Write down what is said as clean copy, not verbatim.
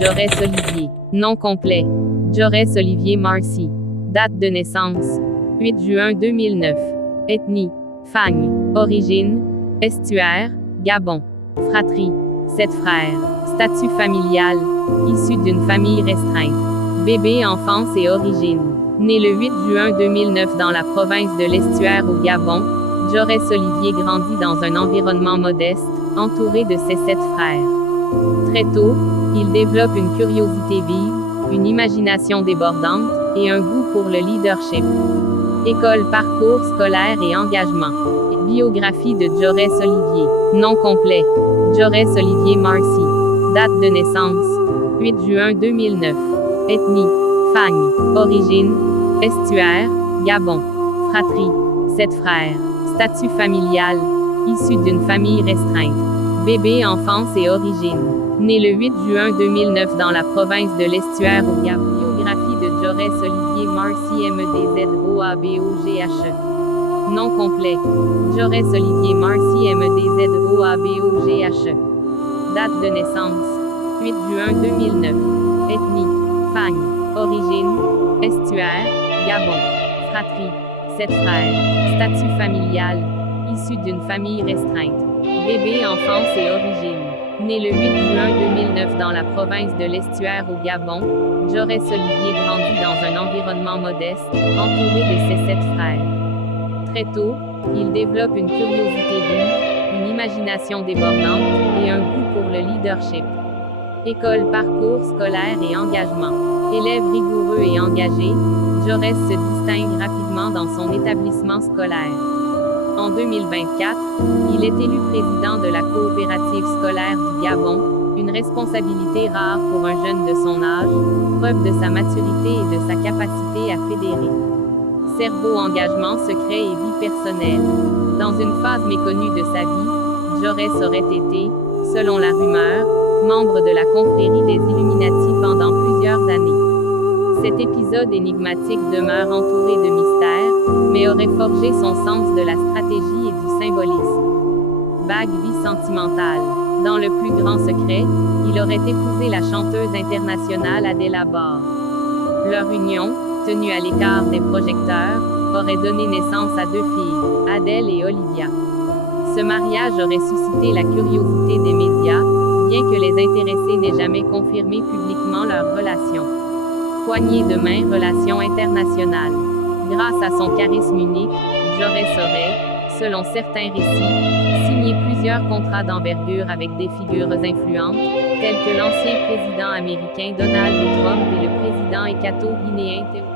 Jorès Olivier. Nom complet. Jorès Olivier Marcy. Date de naissance. 8 juin 2009. Ethnie. Fagne. Origine. Estuaire. Gabon. Fratrie. 7 frères. Statut familial. Issu d'une famille restreinte. Bébé, enfance et origine. Né le 8 juin 2009 dans la province de l'Estuaire au Gabon, Jorès Olivier grandit dans un environnement modeste, entouré de ses 7 frères. Très tôt, il développe une curiosité vive, une imagination débordante, et un goût pour le leadership. École, parcours scolaire et engagement. Biographie de Jorès Olivier. Nom complet. Jorès Olivier Marcy. Date de naissance. 8 juin 2009. Ethnie. Fagne. Origine. Estuaire. Gabon. Fratrie. 7 frères. Statut familial. Issu d'une famille restreinte. Bébé, enfance et origine. Né le 8 juin 2009 dans la province de l'Estuaire au Gabon. Biographie de Jorès Olivier Marcy MEDZOABOGHE. Nom complet. Jorès Olivier Marcy MEDZOABOGHE. Date de naissance. 8 juin 2009. Ethnie. Fagne. Origine. Estuaire. Gabon. Fratrie. 7 frères. Statut familial. Issu d'une famille restreinte. Bébé, enfance et origine. Né le 8 juin 2009 dans la province de l'Estuaire au Gabon, Jorès Olivier grandit dans un environnement modeste, entouré de ses 7 frères. Très tôt, il développe une curiosité vive, une imagination débordante, et un goût pour le leadership. École, parcours scolaire et engagement. Élève rigoureux et engagé, Jorès se distingue rapidement dans son établissement scolaire. En 2024, il est élu président de la coopérative scolaire du Gabon, une responsabilité rare pour un jeune de son âge, preuve de sa maturité et de sa capacité à fédérer. Cerveau, engagement, secret et vie personnelle. Dans une phase méconnue de sa vie, Jorès aurait été, selon la rumeur, membre de la confrérie des Illuminati pendant plusieurs années. Cet épisode énigmatique demeure entouré de mystères, mais aurait forgé son sens de la stratégie et du symbolisme. Vague vie sentimentale. Dans le plus grand secret, il aurait épousé la chanteuse internationale Adela Barr. Leur union, tenue à l'écart des projecteurs, aurait donné naissance à 2 filles, Adèle et Olivia. Ce mariage aurait suscité la curiosité des médias, bien que les intéressés n'aient jamais confirmé publiquement leur relation. Poignée de main, relation internationale. Grâce à son charisme unique, Jorès aurait, selon certains récits, signé plusieurs contrats d'envergure avec des figures influentes, telles que l'ancien président américain Donald Trump et le président équato-guinéen Théo.